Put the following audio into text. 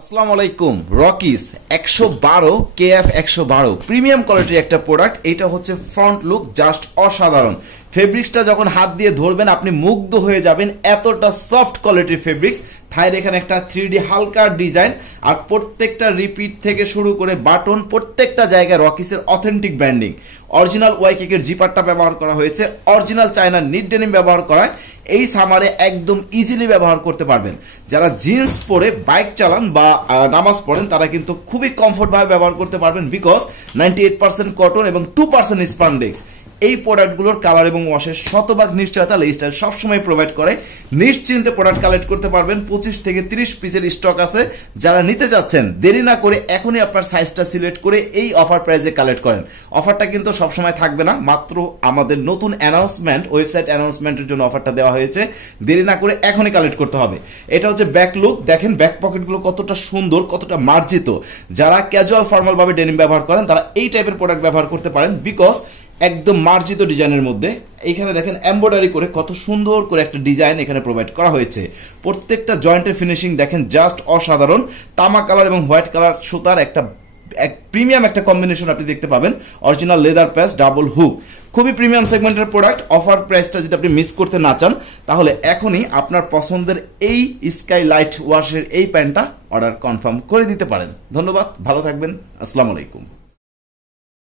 আসসালামু আলাইকুম। রকিস 112 KF 112 premium কোয়ালিটির একটা প্রোডাক্ট। এটা হচ্ছে ফ্রন্ট লুক জাস্ট অসাধারণ। ফেব্রিক্সটা যখন হাত দিয়ে ধরবেন আপনি মুগ্ধ হয়ে যাবেন, এতটা সফট কোয়ালিটির ফেব্রিক্স। থাইর এখানে একটা 3D হালকা ডিজাইন, আর প্রত্যেকটা রিপিট থেকে শুরু করে বাটন প্রত্যেকটা জায়গায় রকিসের অথেন্টিক ব্র্যান্ডিং। অরিজিনাল ওয়াইকেকের জিপারটা ব্যবহার করা হয়েছে, অরিজিনাল চায়নার নিট ডেনিম ব্যবহার করায় এই সামারে একদম ইজিলি ব্যবহার করতে পারবেন। যারা জিন্স পরে বাইক চালান বা নামাজ পড়েন তারা কিন্তু খুবই কমফোর্টভাবে ব্যবহার করতে পারবেন, বিকজ 98% কটন এবং 2% স্পান্ডেক্স। এই প্রোডাক্টগুলোর কালার এবং ওয়াশের শতভাগ নিশ্চয়তা লেইস্টাইল সবসময় প্রোভাইড করে। নিশ্চিন্তে প্রোডাক্ট কালেক্ট করতে পারবেন। 25 থেকে 30 পিসের স্টক আছে। যারা নিতে যাচ্ছেন দেরি না করে এখনই আপনার সাইজটা সিলেক্ট করে এই অফার প্রাইসে কালেক্ট করেন। অফারটা কিন্তু সবসময় থাকবে না, মাত্র আমাদের নতুন অ্যানাউন্সমেন্ট, ওয়েবসাইট অ্যানাউন্সমেন্টের জন্য অফারটা দেওয়া হয়েছে। দেরি না করে এখনই কালেক্ট করতে হবে। এটা হচ্ছে ব্যাক লুক, দেখেন ব্যাক পকেটগুলো কতটা সুন্দর, কতটা মার্জিত। যারা ক্যাজুয়াল ফর্মাল ভাবে ডেনিম ব্যবহার করেন তারা এই টাইপের প্রোডাক্ট ব্যবহার করতে পারেন, বিকজ একদম মার্জিত ডিজাইনের মধ্যে এইখানে দেখেন এমব্রয়ডারি করে কত সুন্দর করে একটা ডিজাইন এখানে প্রোভাইড করা হয়েছে। প্রত্যেকটা জয়েন্টের ফিনিশিং দেখেন জাস্ট অসাধারণ। তামা কালার এবং হোয়াইট কালার সুতার একটা প্রিমিয়াম একটা কম্বিনেশন আপনি দেখতে পাবেন। অরিজিনাল লেদার প্যাচ, ডাবল হুক, খুবই প্রিমিয়াম সেগমেন্টের প্রোডাক্ট। অফার প্রাইসটা যদি আপনি মিস করতে না চান তাহলে এখনই আপনার পছন্দের এই স্কাই লাইট ওয়াশের এই প্যান্টটা অর্ডার কনফার্ম করে দিতে পারেন। ধন্যবাদ, ভালো থাকবেন, আসসালামু আলাইকুম।